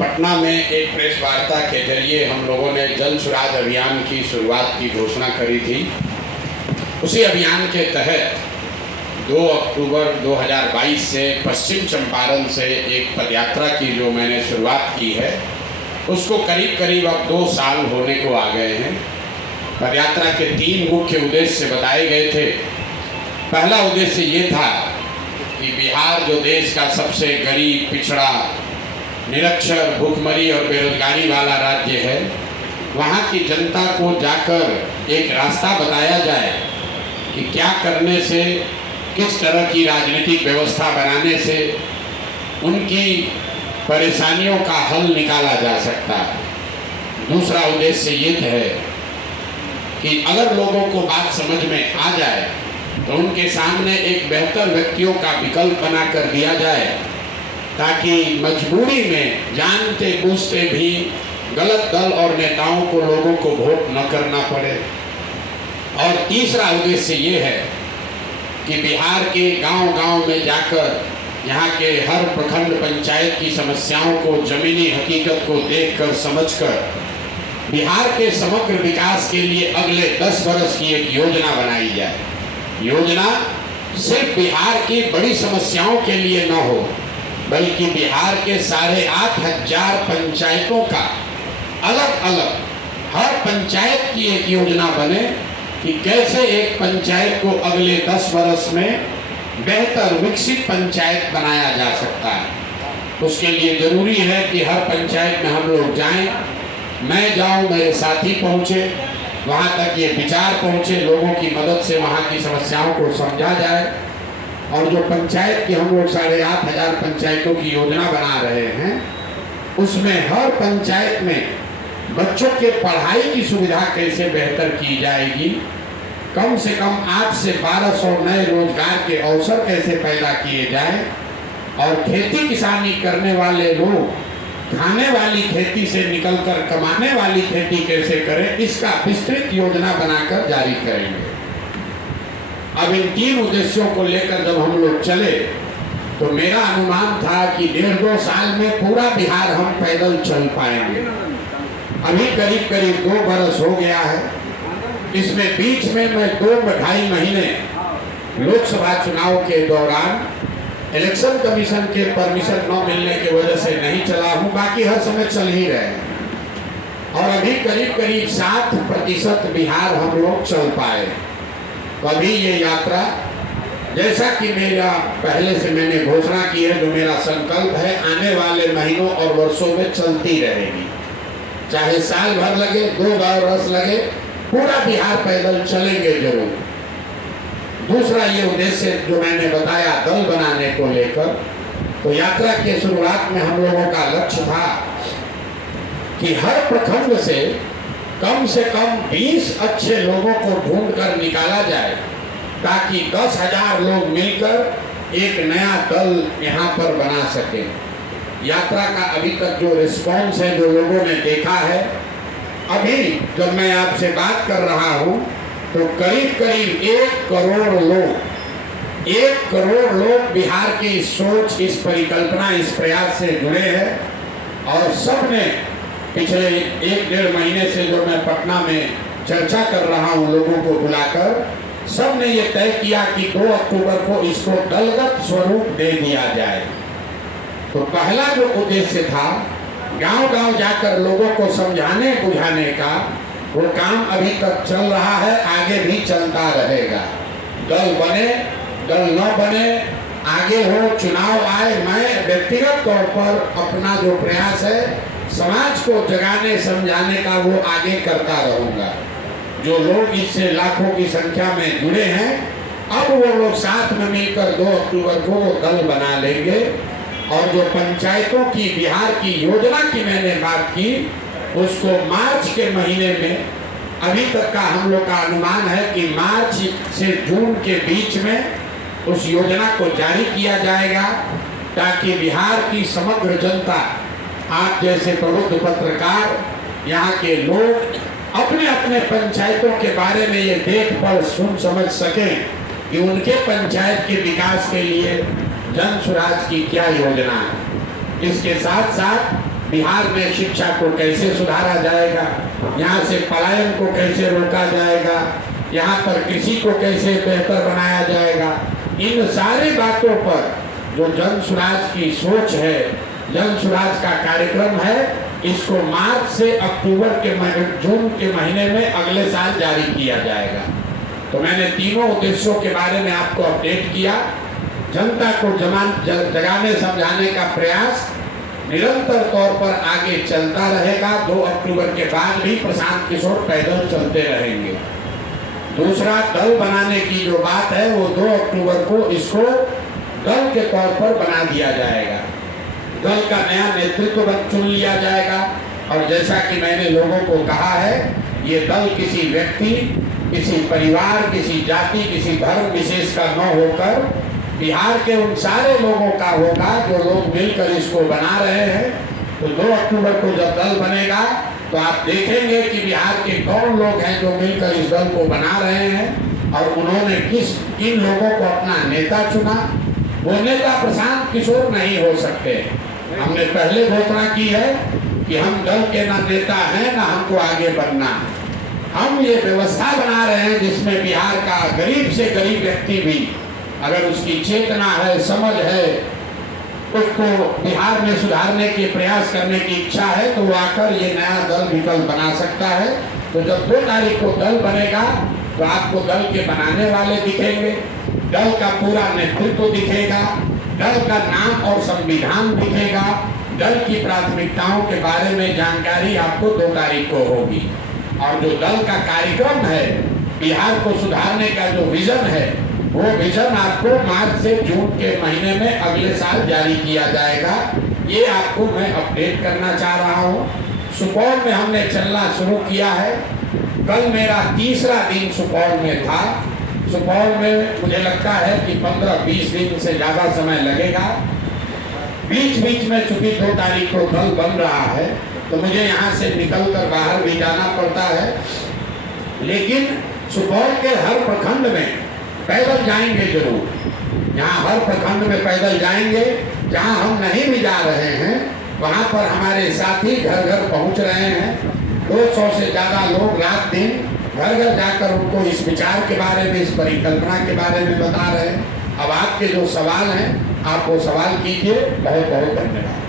पटना में एक प्रेस वार्ता के जरिए हम लोगों ने जल सुराज अभियान की शुरुआत की घोषणा करी थी। उसी अभियान के तहत 2 अक्टूबर 2022 से पश्चिम चंपारण से एक पदयात्रा की जो मैंने शुरुआत की है, उसको करीब करीब अब 2 साल होने को आ गए हैं। पदयात्रा के 3 मुख्य उद्देश्य बताए गए थे। पहला उद्देश्य ये था कि बिहार जो देश का सबसे गरीब, पिछड़ा, निरक्षर, भूखमरी और बेरोजगारी वाला राज्य है, वहाँ की जनता को जाकर एक रास्ता बताया जाए कि क्या करने से, किस तरह की राजनीतिक व्यवस्था बनाने से उनकी परेशानियों का हल निकाला जा सकता है। दूसरा उद्देश्य ये है कि अगर लोगों को बात समझ में आ जाए तो उनके सामने एक बेहतर व्यक्तियों का विकल्प बना कर दिया जाए, ताकि मजबूरी में जानते बूझते भी गलत दल और नेताओं को लोगों को वोट न करना पड़े। और तीसरा उद्देश्य ये है कि बिहार के गांव-गांव में जाकर यहाँ के हर प्रखंड पंचायत की समस्याओं को, जमीनी हकीकत को देखकर, समझकर बिहार के समग्र विकास के लिए अगले 10 वर्ष की एक योजना बनाई जाए। योजना सिर्फ बिहार की बड़ी समस्याओं के लिए न हो, बल्कि बिहार के 8,500 पंचायतों का अलग अलग हर पंचायत की एक योजना बने कि कैसे एक पंचायत को अगले 10 वर्ष में बेहतर विकसित पंचायत बनाया जा सकता है। उसके लिए जरूरी है कि हर पंचायत में हम लोग जाएं, मैं जाऊं, मेरे साथी पहुंचे, वहां तक ये विचार पहुंचे, लोगों की मदद से वहां की समस्याओं को समझा जाए। और जो पंचायत की हम लोग 8,500 पंचायतों की योजना बना रहे हैं, उसमें हर पंचायत में बच्चों के पढ़ाई की सुविधा कैसे बेहतर की जाएगी, कम से कम 8 से 1200 नए रोजगार के अवसर कैसे पैदा किए जाएं, और खेती किसानी करने वाले लोग खाने वाली खेती से निकलकर कमाने वाली खेती कैसे करें, इसका विस्तृत योजना बनाकर जारी करेंगे। अब इन 3 उद्देश्यों को लेकर जब हम लोग चले तो मेरा अनुमान था कि 1.5-2 साल में पूरा बिहार हम पैदल चल पाएंगे। अभी करीब करीब 2 बरस हो गया है। इसमें बीच में मैं 2-2.5 महीने लोकसभा चुनाव के दौरान इलेक्शन कमीशन के परमिशन न मिलने की वजह से नहीं चला हूँ, बाकी हर समय चल ही रहे हैं। और अभी करीब करीब 7% बिहार हम लोग चल पाए। तो अभी ये यात्रा, जैसा कि मेरा पहले से मैंने घोषणा की है, जो मेरा संकल्प है, आने वाले महीनों और वर्षों में चलती रहेगी। चाहे साल भर लगे, 2 बरस लगे, पूरा बिहार पैदल चलेंगे जरूर। दूसरा ये उद्देश्य जो मैंने बताया दल बनाने को लेकर, तो यात्रा के शुरुआत में हम लोगों का लक्ष्य था कि हर प्रखंड से कम 20 अच्छे लोगों को ढूंढ कर निकाला जाए, ताकि 10,000 लोग मिलकर एक नया दल यहाँ पर बना सके। यात्रा का अभी तक जो रिस्पॉन्स है, जो लोगों ने देखा है, अभी जब मैं आपसे बात कर रहा हूँ तो करीब करीब 1 करोड़ लोग बिहार की इस सोच, इस परिकल्पना, इस प्रयास से जुड़े हैं। और सब ने पिछले 1-1.5 महीने से जो मैं पटना में चर्चा कर रहा हूँ लोगों को बुलाकर, सब ने ये तय किया कि 2 अक्टूबर को इसको दलगत स्वरूप दे दिया जाए। तो पहला जो उद्देश्य था गांव-गांव जाकर लोगों को समझाने बुझाने का, वो काम अभी तक चल रहा है, आगे भी चलता रहेगा। दल बने, दल न बने, आगे हो, चुनाव आए, मैं व्यक्तिगत तौर पर अपना जो प्रयास है समाज को जगाने समझाने का, वो आगे करता रहूँगा। जो लोग इससे लाखों की संख्या में जुड़े हैं, अब वो लोग साथ में मिलकर 2 अक्टूबर को दल बना लेंगे। और जो पंचायतों की बिहार की योजना की मैंने बात की, उसको मार्च के महीने में, अभी तक का हम लोग का अनुमान है कि मार्च से जून के बीच में उस योजना को जारी किया जाएगा, ताकि बिहार की समग्र जनता, आप जैसे प्रबुद्ध पत्रकार, यहाँ के लोग अपने अपने पंचायतों के बारे में ये देख पढ़ सुन समझ सकें कि उनके पंचायत के विकास के लिए जन सुराज की क्या योजना है। इसके साथ साथ बिहार में शिक्षा को कैसे सुधारा जाएगा, यहाँ से पलायन को कैसे रोका जाएगा, यहाँ पर कृषि को कैसे बेहतर बनाया जाएगा। इन सारी बातों पर जो जन सुराज की सोच है, जन सुराज का कार्यक्रम है, इसको मार्च से अक्टूबर के जून के महीने में अगले साल जारी किया जाएगा। तो मैंने तीनों उद्देश्यों के बारे में आपको अपडेट किया। जनता को जगाने समझाने का प्रयास निरंतर तौर पर आगे चलता रहेगा। 2 अक्टूबर के बाद भी प्रशांत किशोर पैदल चलते रहेंगे। दूसरा, दल बनाने की जो बात है वो 2 अक्टूबर को इसको दल के तौर पर बना दिया जाएगा। दल का नया नेतृत्व चुन लिया जाएगा। और जैसा कि मैंने लोगों को कहा है, ये दल किसी व्यक्ति, किसी परिवार, किसी जाति, किसी धर्म विशेष का न होकर बिहार के उन सारे लोगों का होगा जो लोग मिलकर इसको बना रहे हैं। तो 2 अक्टूबर को जब दल बनेगा तो आप देखेंगे कि बिहार के कौन लोग हैं जो मिलकर इस दल को बना रहे हैं और उन्होंने किन लोगों को अपना नेता चुना। वो नेता प्रशांत किशोर नहीं हो सकते। हमने पहले घोषणा की है कि हम दल के ना नेता हैं ना हमको आगे बढ़ना है। हम ये व्यवस्था बना रहे हैं जिसमें बिहार का गरीब से गरीब व्यक्ति भी, अगर उसकी चेतना है, समझ है, उसको बिहार में सुधारने के प्रयास करने की इच्छा है, तो वो आकर ये नया दल विकल्प बना सकता है। तो जब 2 तारीख को दल बनेगा तो आपको दल के बनाने वाले दिखेंगे, दल का पूरा नेतृत्व दिखेगा, दल का नाम और संविधान दिखेगा, दल की प्राथमिकताओं के बारे में जानकारी आपको 2 तारीख को होगी। और जो दल का कार्यक्रम है, बिहार को सुधारने का जो विजन है, वो विजन आपको मार्च से जून के महीने में अगले साल जारी किया जाएगा। ये आपको मैं अपडेट करना चाह रहा हूँ। सुपौल में हमने चलना शुरू किया है। कल मेरा तीसरा दिन सुपौल में था। सुपौल में मुझे लगता है कि 15-20 दिन से ज़्यादा समय लगेगा। बीच बीच में चूंकि 2 तारीख को दल बन रहा है तो मुझे यहाँ से निकलकर बाहर भी जाना पड़ता है। लेकिन सुपौल के हर प्रखंड में पैदल जाएंगे जरूर। यहाँ हर प्रखंड में पैदल जाएंगे। जहाँ हम नहीं भी जा रहे हैं वहाँ पर हमारे साथी घर घर पहुँच रहे हैं। 200 से ज़्यादा लोग रात दिन घर घर जाकर उनको इस विचार के बारे में, इस परिकल्पना के बारे में बता रहे हैं। अब आपके जो सवाल हैं आप वो सवाल कीजिए। बहुत बहुत धन्यवाद।